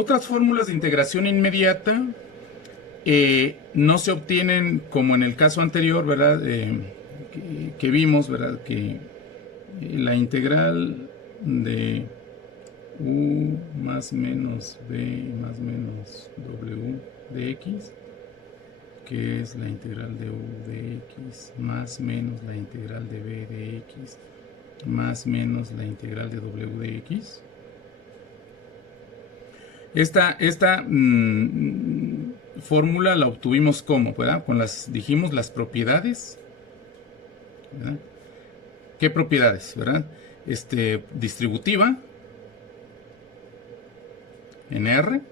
Otras fórmulas de integración inmediata no se obtienen como en el caso anterior, ¿verdad? Que vimos, ¿verdad? Que la integral de u más menos b más menos w de x, que es la integral de u de x, más menos la integral de b de x, más menos la integral de w de x. Esta fórmula la obtuvimos como, ¿verdad? Con dijimos las propiedades, ¿verdad? ¿Qué propiedades, verdad? Distributiva en R,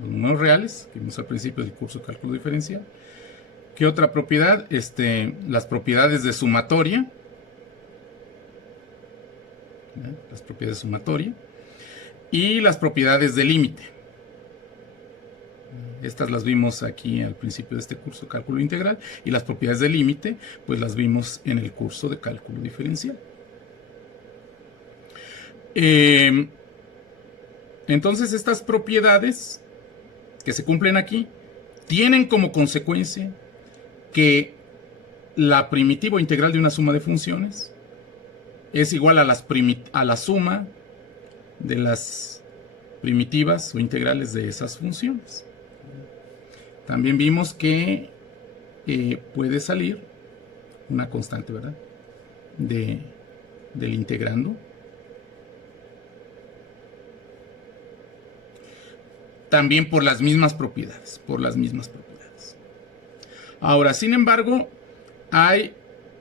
los números reales, que vimos al principio del curso de cálculo diferencial. ¿Qué otra propiedad? Las propiedades de sumatoria, ¿verdad? Las propiedades de sumatoria y las propiedades de límite. Estas las vimos aquí al principio de este curso de cálculo integral, y las propiedades de límite pues las vimos en el curso de cálculo diferencial. Entonces estas propiedades que se cumplen aquí tienen como consecuencia que la primitiva integral de una suma de funciones es igual a la suma de las primitivas o integrales de esas funciones. También vimos que puede salir una constante, ¿verdad? Del integrando. También por las mismas propiedades, Ahora, sin embargo, hay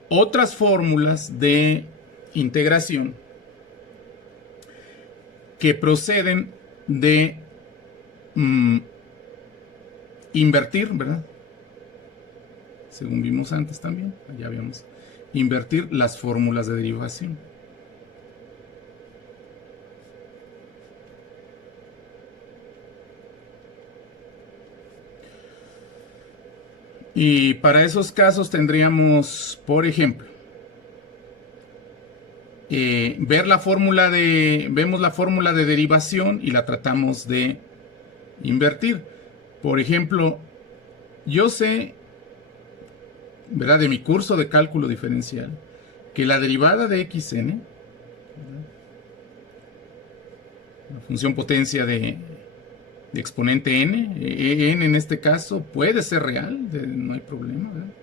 otras fórmulas de integración que proceden de invertir, ¿verdad? Según vimos antes también, allá habíamos invertir las fórmulas de derivación. Y para esos casos tendríamos, por ejemplo, vemos la fórmula de derivación y la tratamos de invertir. Por ejemplo, yo sé, ¿verdad?, de mi curso de cálculo diferencial, que la derivada de xn, ¿verdad?, la función potencia de exponente n, n en este caso puede ser real, no hay problema, ¿verdad?,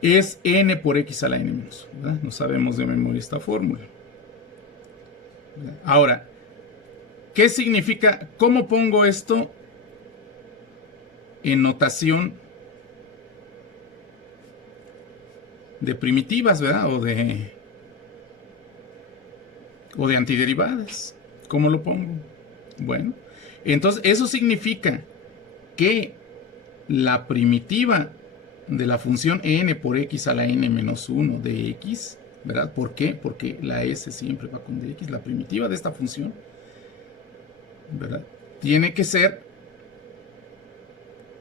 es n por x a la n menos, ¿verdad? No sabemos de memoria esta fórmula. Ahora, ¿qué significa? ¿Cómo pongo esto en notación de primitivas, ¿verdad? O de antiderivadas. ¿Cómo lo pongo? Bueno, entonces eso significa que la primitiva de la función n por x a la n menos 1 de x, ¿verdad? ¿Por qué? Porque la s siempre va con dx. La primitiva de esta función, ¿verdad?, tiene que ser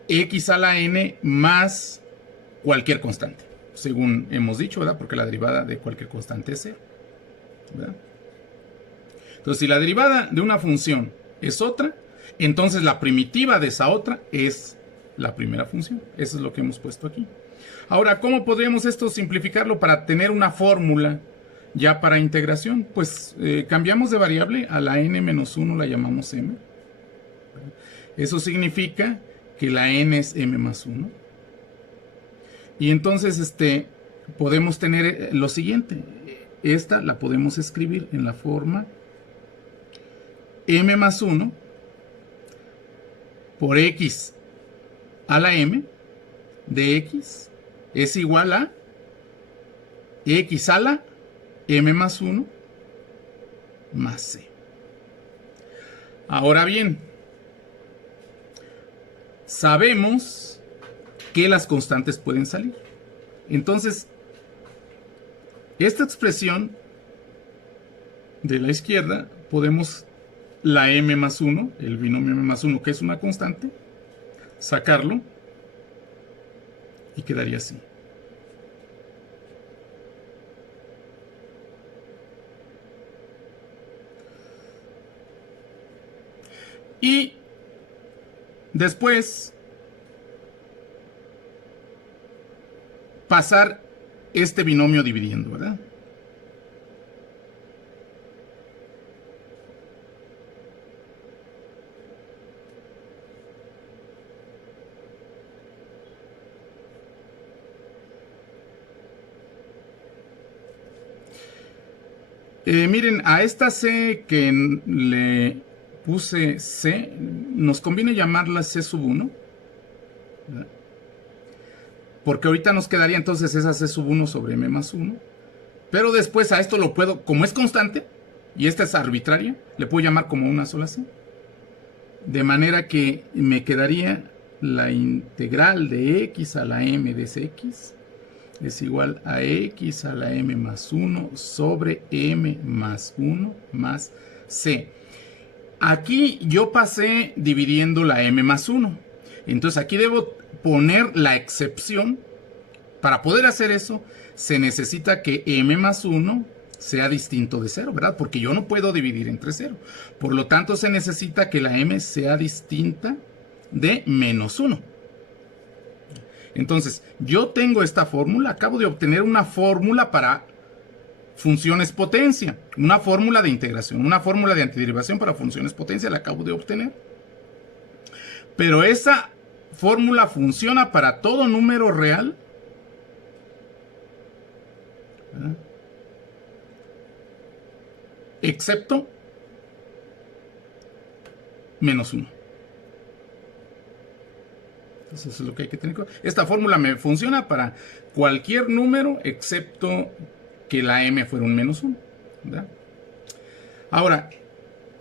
x a la n más cualquier constante, según hemos dicho, ¿verdad? Porque la derivada de cualquier constante es 0, ¿verdad? Entonces, si la derivada de una función es otra, entonces la primitiva de esa otra es la primera función. Eso es lo que hemos puesto aquí. Ahora, ¿cómo podríamos esto simplificarlo para tener una fórmula ya para integración? Pues cambiamos de variable, a la n-1 la llamamos m. Eso significa que la n es m más 1. Y entonces podemos tener lo siguiente. Esta la podemos escribir en la forma m más 1 por x a la m de x es igual a x a la m más 1 más c. Ahora bien, sabemos que las constantes pueden salir. Entonces, esta expresión de la izquierda podemos la m más 1, el binomio m más 1, que es una constante, sacarlo y quedaría así. Y después pasar este binomio dividiendo, ¿verdad? Miren, a esta C que le puse C, nos conviene llamarla C sub 1, ¿verdad? Porque ahorita nos quedaría entonces esa C sub 1 sobre M más 1. Pero después a esto lo puedo, como es constante, y esta es arbitraria, le puedo llamar como una sola C. De manera que me quedaría la integral de X a la M de Cx es igual a X a la M más 1 sobre M más 1 más C. Aquí yo pasé dividiendo la M más 1. Entonces aquí debo poner la excepción. Para poder hacer eso, se necesita que M más 1 sea distinto de 0, ¿verdad? Porque yo no puedo dividir entre 0. Por lo tanto, se necesita que la M sea distinta de menos 1. Entonces, yo tengo esta fórmula, acabo de obtener una fórmula para funciones potencia, una fórmula de integración, una fórmula de antiderivación para funciones potencia, la acabo de obtener. Pero esa fórmula funciona para todo número real, ¿verdad? Excepto menos 1. Eso es lo que hay que tener. Esta fórmula me funciona para cualquier número excepto que la M fuera un menos 1, ¿verdad? Ahora,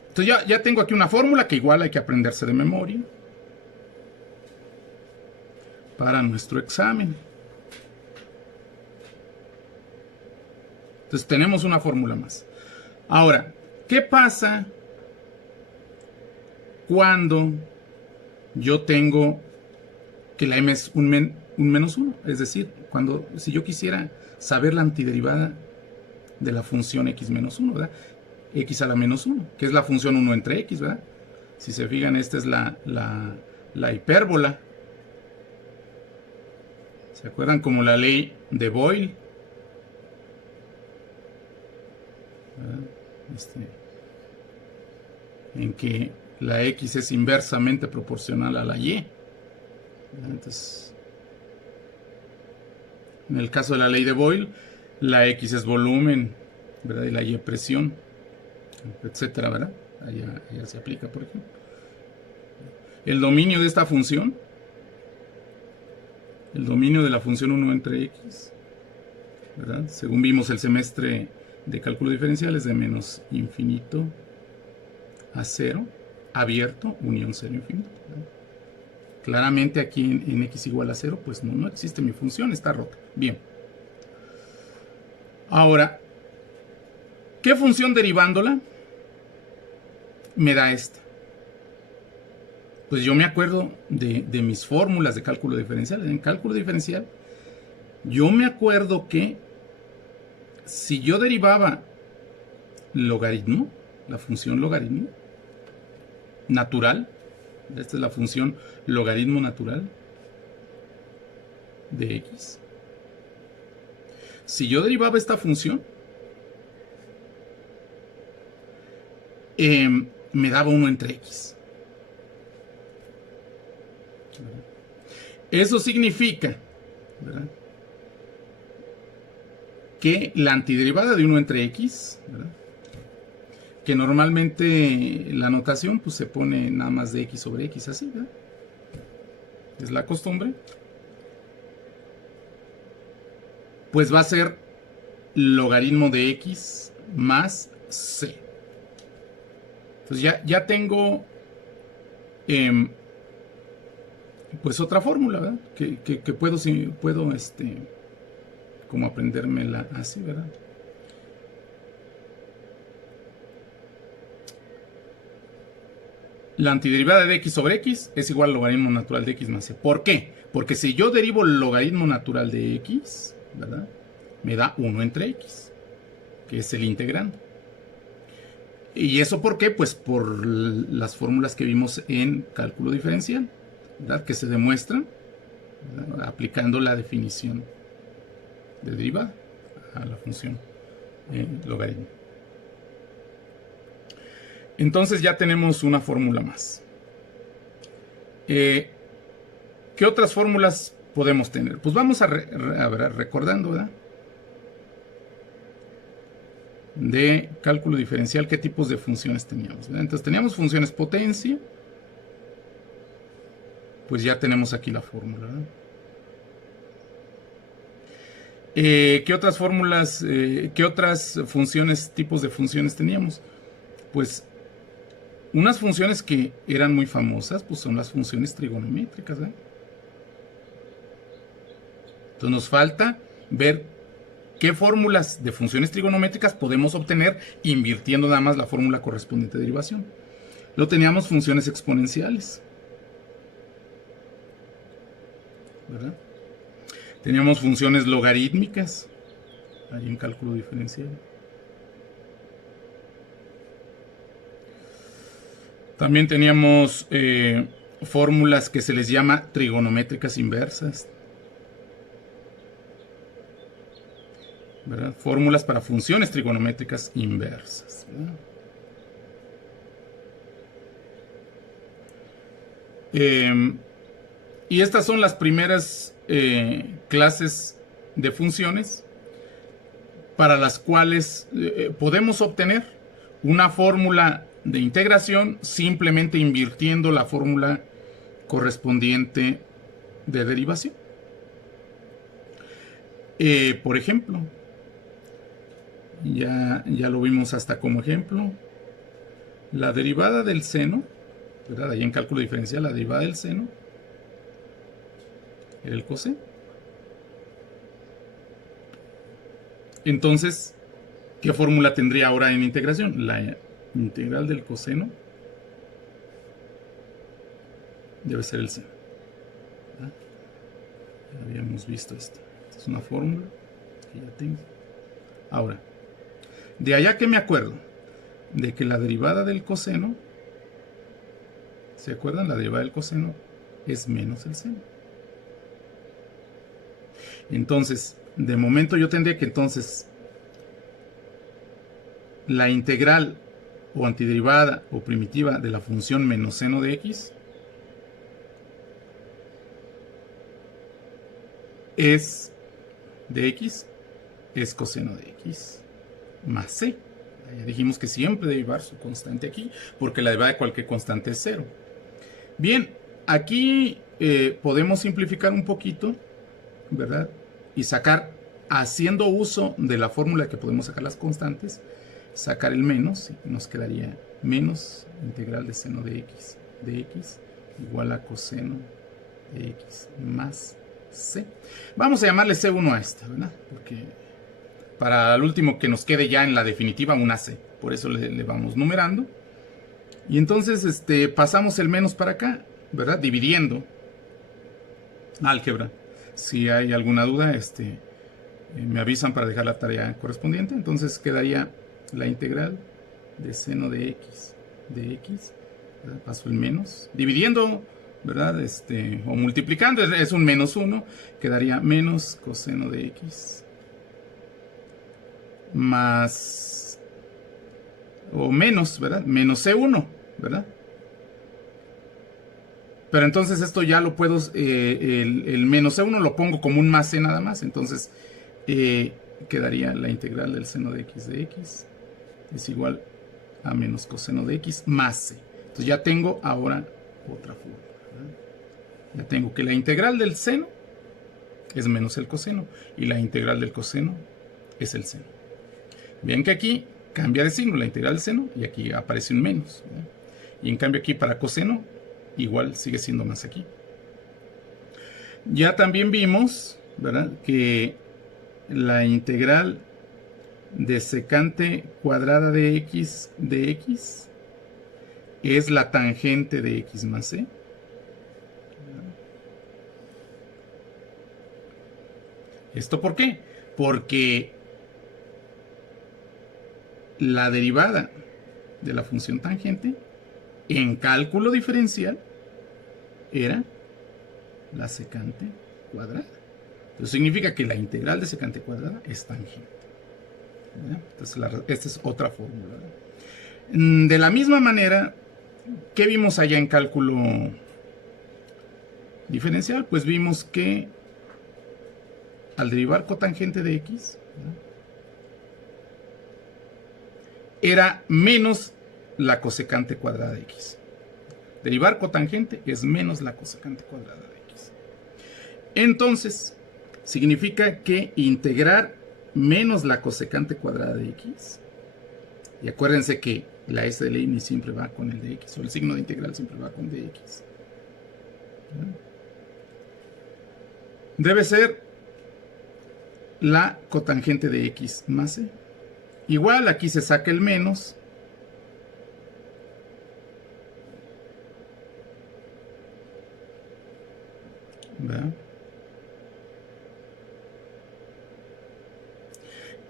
entonces ya tengo aquí una fórmula que igual hay que aprenderse de memoria para nuestro examen. Entonces tenemos una fórmula más. Ahora, ¿qué pasa cuando yo tengo que la M es un menos 1? Es decir, si yo quisiera saber la antiderivada de la función x menos 1, ¿verdad? X a la menos 1, que es la función 1 entre x, ¿verdad? Si se fijan, esta es la hipérbola. ¿Se acuerdan? Como la ley de Boyle. En que la x es inversamente proporcional a la y. Entonces, en el caso de la ley de Boyle, la x es volumen, ¿verdad? Y la y presión, etcétera, ¿verdad? Allá se aplica, por ejemplo. El dominio de esta función, el dominio de la función 1 entre x, ¿verdad? Según vimos el semestre de cálculo diferencial, es de menos infinito a 0, abierto, unión 0 infinito, ¿verdad? Claramente aquí en x igual a 0, pues no existe mi función, está rota. Bien. Ahora, ¿qué función derivándola me da esta? Pues yo me acuerdo de mis fórmulas de cálculo diferencial. En cálculo diferencial, yo me acuerdo que si yo derivaba logaritmo, la función logaritmo natural, esta es la función logaritmo natural de x. Si yo derivaba esta función, me daba 1 entre x. Eso significa, ¿verdad?, que la antiderivada de 1 entre x, ¿verdad?, que normalmente la notación pues se pone nada más de x sobre x, así, ¿verdad? Es la costumbre. Pues va a ser logaritmo de x más c. Entonces ya tengo pues otra fórmula, ¿verdad? Que puedo como aprendérmela así, ¿verdad? La antiderivada de x sobre x es igual al logaritmo natural de x más c. ¿Por qué? Porque si yo derivo el logaritmo natural de x, ¿verdad?, me da 1 entre x, que es el integrando. ¿Y eso por qué? Pues por las fórmulas que vimos en cálculo diferencial, ¿verdad? Que se demuestran, ¿verdad?, aplicando la definición de derivada a la función logaritmo. Entonces ya tenemos una fórmula más. ¿Qué otras fórmulas podemos tener? Pues vamos a ver, recordando, ¿verdad?, de cálculo diferencial, qué tipos de funciones teníamos, ¿verdad? Entonces teníamos funciones potencia, pues ya tenemos aquí la fórmula, ¿verdad? ¿Qué otras fórmulas, qué otras funciones, tipos de funciones teníamos? Pues unas funciones que eran muy famosas, pues son las funciones trigonométricas, ¿verdad? Entonces nos falta ver qué fórmulas de funciones trigonométricas podemos obtener invirtiendo nada más la fórmula correspondiente de derivación. Luego teníamos funciones exponenciales, ¿verdad? Teníamos funciones logarítmicas, ahí en cálculo diferencial. También teníamos fórmulas que se les llama trigonométricas inversas, ¿verdad? Fórmulas para funciones trigonométricas inversas, ¿verdad? Y estas son las primeras clases de funciones para las cuales podemos obtener una fórmula de integración simplemente invirtiendo la fórmula correspondiente de derivación. Por ejemplo, ya lo vimos hasta como ejemplo, la derivada del seno, ¿verdad? Ahí en cálculo diferencial, la derivada del seno era el coseno. Entonces, ¿qué fórmula tendría ahora en integración? La integral del coseno debe ser el seno, ¿verdad? Ya habíamos visto esto. Esta es una fórmula que ya tengo. Ahora, de allá que me acuerdo de que la derivada del coseno, ¿se acuerdan? La derivada del coseno es menos el seno. Entonces, de momento yo tendría que entonces la integral o antiderivada o primitiva de la función menos seno de x es de x, es coseno de x más c. Ya dijimos que siempre debe llevar su constante aquí, porque la derivada de cualquier constante es cero. Bien, aquí podemos simplificar un poquito, ¿verdad? Y sacar, haciendo uso de la fórmula que podemos sacar las constantes, sacar el menos, y nos quedaría menos integral de seno de x igual a coseno de x más c. Vamos a llamarle c1 a esta, ¿verdad? Porque para el último que nos quede ya en la definitiva una c, por eso le vamos numerando. Y entonces pasamos el menos para acá, ¿verdad? Dividiendo álgebra. Si hay alguna duda, me avisan para dejar la tarea correspondiente. Entonces quedaría la integral de seno de x, ¿verdad? Paso el menos, dividiendo, ¿verdad? O multiplicando, es un menos 1, quedaría menos coseno de x más, o menos, ¿verdad? Menos c1, ¿verdad? Pero entonces esto ya lo puedo, el menos c1 lo pongo como un más c nada más. Entonces quedaría la integral del seno de x es igual a menos coseno de x más c. Entonces ya tengo ahora otra fórmula, ¿verdad? Ya tengo que la integral del seno es menos el coseno y la integral del coseno es el seno. Bien que aquí cambia de signo la integral del seno y aquí aparece un menos, ¿verdad? Y en cambio aquí para coseno igual sigue siendo más aquí. Ya también vimos, ¿verdad?, que la integral de secante cuadrada de x es la tangente de x más c. ¿Esto por qué? Porque la derivada de la función tangente en cálculo diferencial era la secante cuadrada. Eso significa que la integral de secante cuadrada es tangente. ¿Verdad? Entonces, esta es otra fórmula. De la misma manera, ¿qué vimos allá en cálculo diferencial? Pues vimos que al derivar cotangente de x, ¿verdad?, era menos la cosecante cuadrada de x. Derivar cotangente es menos la cosecante cuadrada de x. Entonces, significa que integrar menos la cosecante cuadrada de x, y acuérdense que la s de Leibniz siempre va con el de x, o el signo de integral siempre va con dx, debe ser la cotangente de x más c. Igual aquí se saca el menos, ¿verdad?,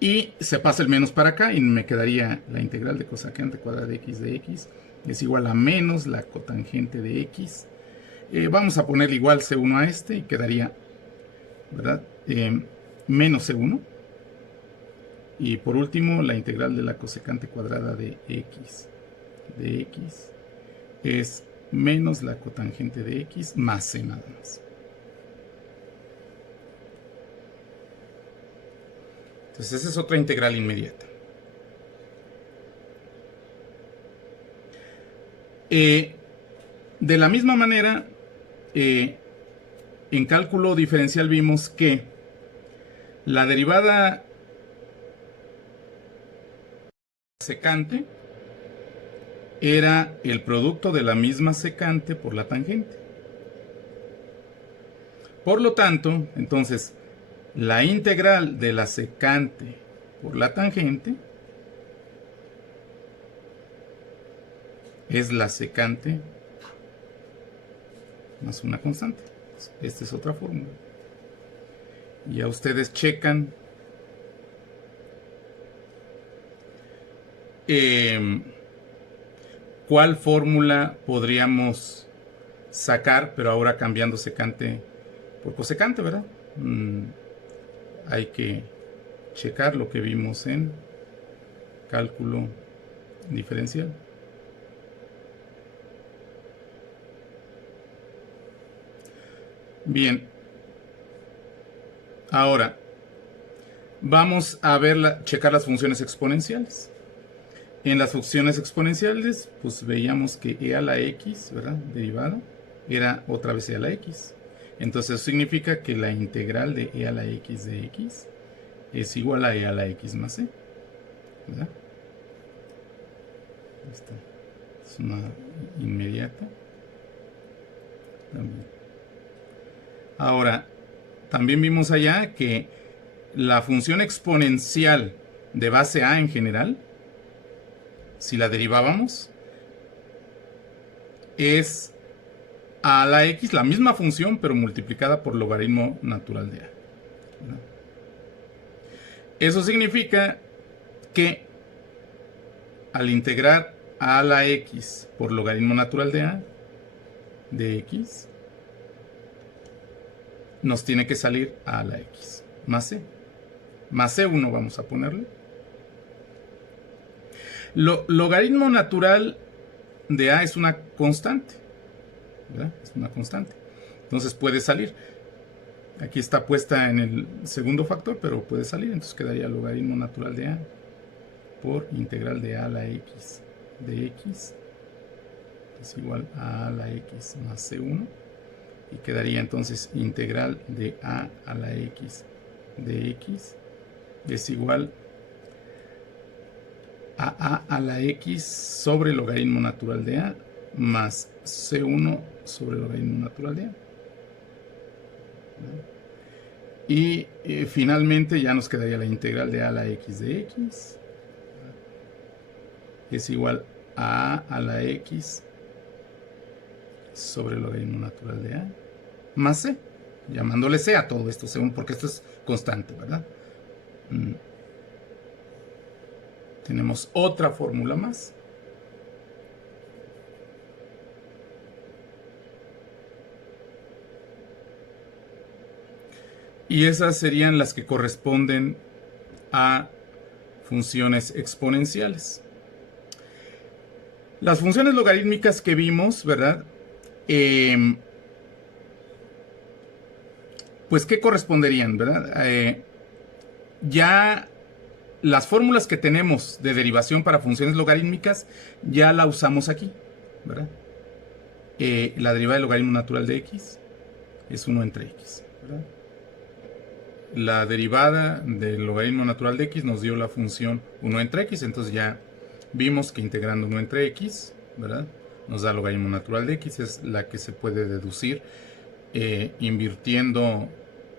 y se pasa el menos para acá y me quedaría la integral de cosecante cuadrada de x es igual a menos la cotangente de x. Vamos a ponerle igual c1 a este y quedaría, ¿verdad?, menos c1. Y por último, la integral de la cosecante cuadrada de x es menos la cotangente de x más c nada más. Entonces, esa es otra integral inmediata. De la misma manera, en cálculo diferencial vimos que la derivada secante era el producto de la misma secante por la tangente. Por lo tanto, entonces, la integral de la secante por la tangente es la secante más una constante. Esta es otra fórmula. Ya ustedes checan cuál fórmula podríamos sacar, pero ahora cambiando secante por cosecante, ¿verdad? Hay que checar lo que vimos en cálculo diferencial. Bien, ahora vamos a ver checar las funciones exponenciales. En las funciones exponenciales, pues veíamos que e a la x, ¿verdad?, derivada, era otra vez e a la x. Entonces eso significa que la integral de e a la x de x es igual a e a la x más c, ¿verdad? Esta es una inmediata también. Ahora, también vimos allá que la función exponencial de base a en general, si la derivábamos, es a la x, la misma función, pero multiplicada por logaritmo natural de a. ¿Verdad? Eso significa que al integrar a la x por logaritmo natural de a, de x, nos tiene que salir a la x más c. Más c1 vamos a ponerle. Logaritmo natural de a es una constante, ¿verdad? Es una constante. Entonces puede salir. Aquí está puesta en el segundo factor, pero puede salir. Entonces quedaría logaritmo natural de a por integral de a la x de x es igual a la x más c1. Y quedaría entonces integral de a la x de x es igual a la x sobre logaritmo natural de a más c1 sobre logaritmo natural de a. Y finalmente ya nos quedaría la integral de a la x de x es igual a la x sobre logaritmo natural de a más c, llamándole c a todo esto, según, porque esto es constante, ¿verdad? Tenemos otra fórmula más. Y esas serían las que corresponden a funciones exponenciales. Las funciones logarítmicas que vimos, ¿verdad? Pues, ¿qué corresponderían, verdad? Ya las fórmulas que tenemos de derivación para funciones logarítmicas ya la usamos aquí, ¿verdad? La derivada del logaritmo natural de x es 1 entre x, ¿verdad? La derivada del logaritmo natural de x nos dio la función 1 entre x, entonces ya vimos que integrando 1 entre x, ¿verdad? Nos da el logaritmo natural de x, es la que se puede deducir invirtiendo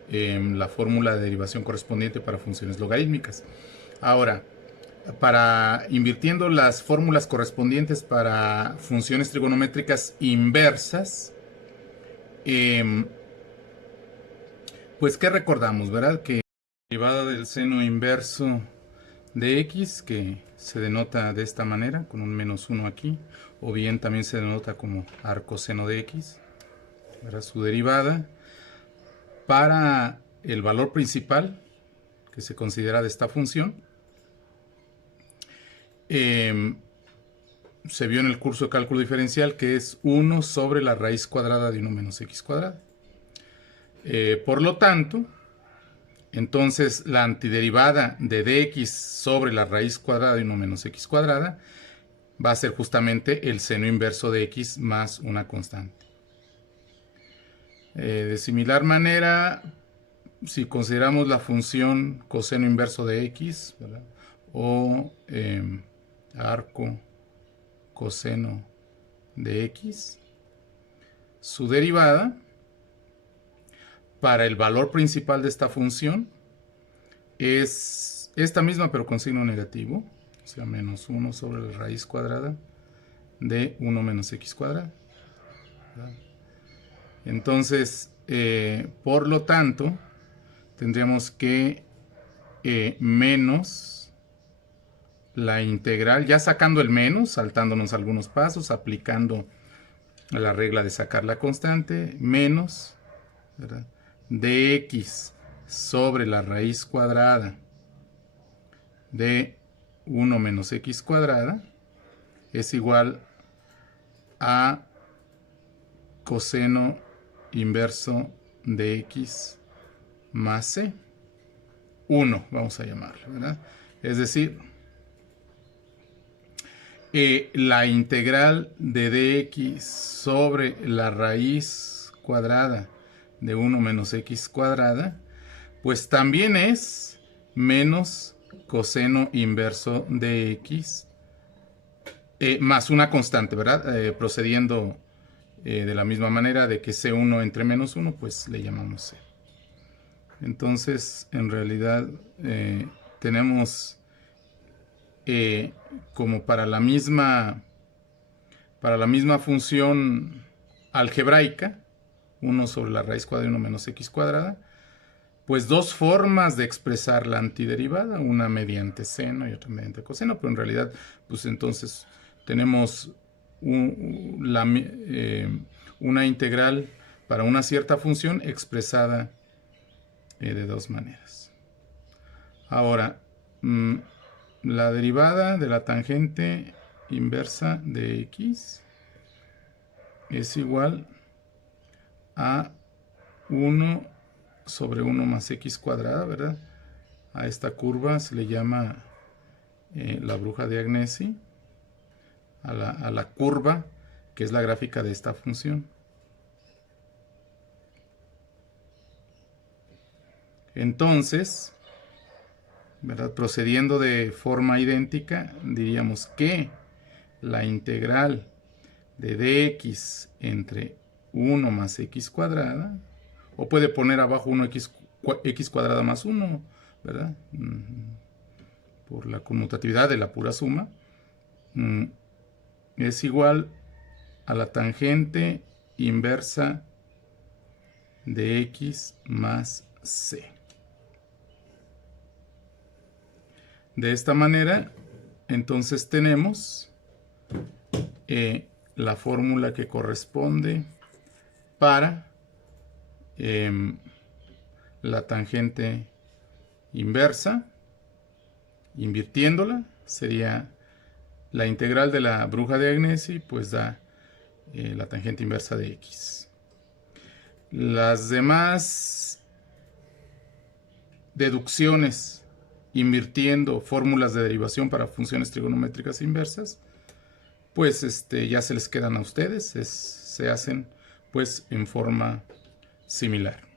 la fórmula de derivación correspondiente para funciones logarítmicas. Ahora, invirtiendo las fórmulas correspondientes para funciones trigonométricas inversas, pues, ¿qué recordamos, verdad? Que la derivada del seno inverso de x, que se denota de esta manera, con un menos 1 aquí, o bien también se denota como arcoseno de x, ¿verdad? Su derivada para el valor principal que se considera de esta función, se vio en el curso de cálculo diferencial que es 1 sobre la raíz cuadrada de 1 menos x cuadrada. Por lo tanto, entonces la antiderivada de dx sobre la raíz cuadrada de 1 menos x cuadrada va a ser justamente el seno inverso de x más una constante. De similar manera, si consideramos la función coseno inverso de x, ¿verdad? O arco coseno de x, su derivada para el valor principal de esta función es esta misma pero con signo negativo, o sea, menos 1 sobre la raíz cuadrada de 1 menos x cuadrada, ¿verdad? Entonces, por lo tanto, tendríamos que menos la integral, ya sacando el menos, saltándonos algunos pasos, aplicando la regla de sacar la constante, menos, ¿verdad?, de x sobre la raíz cuadrada de 1 menos x cuadrada es igual a coseno inverso de x más c. 1, vamos a llamarlo, ¿verdad? Es decir, la integral de dx sobre la raíz cuadrada de 1 menos x cuadrada, pues también es menos coseno inverso de x más una constante, ¿verdad? Procediendo de la misma manera de que C1 entre menos 1, pues le llamamos C. Entonces, en realidad, tenemos como para la misma función algebraica, 1 sobre la raíz cuadrada de 1 menos x cuadrada, pues dos formas de expresar la antiderivada, una mediante seno y otra mediante coseno, pero en realidad, pues entonces tenemos una integral para una cierta función expresada de dos maneras. Ahora, la derivada de la tangente inversa de x es igual a 1 sobre 1 más x cuadrada, ¿verdad? A esta curva se le llama la bruja de Agnesi, a la curva que es la gráfica de esta función. Entonces, ¿verdad?, procediendo de forma idéntica, diríamos que la integral de dx entre 1 más x cuadrada, o puede poner abajo 1x cuadrada más 1, ¿verdad?, por la conmutatividad de la pura suma, es igual a la tangente inversa de x más c. De esta manera, entonces tenemos la fórmula que corresponde para la tangente inversa, invirtiéndola, sería la integral de la bruja de Agnesi, pues da la tangente inversa de x. Las demás deducciones invirtiendo fórmulas de derivación para funciones trigonométricas inversas, pues ya se les quedan a ustedes, se hacen pues en forma similar.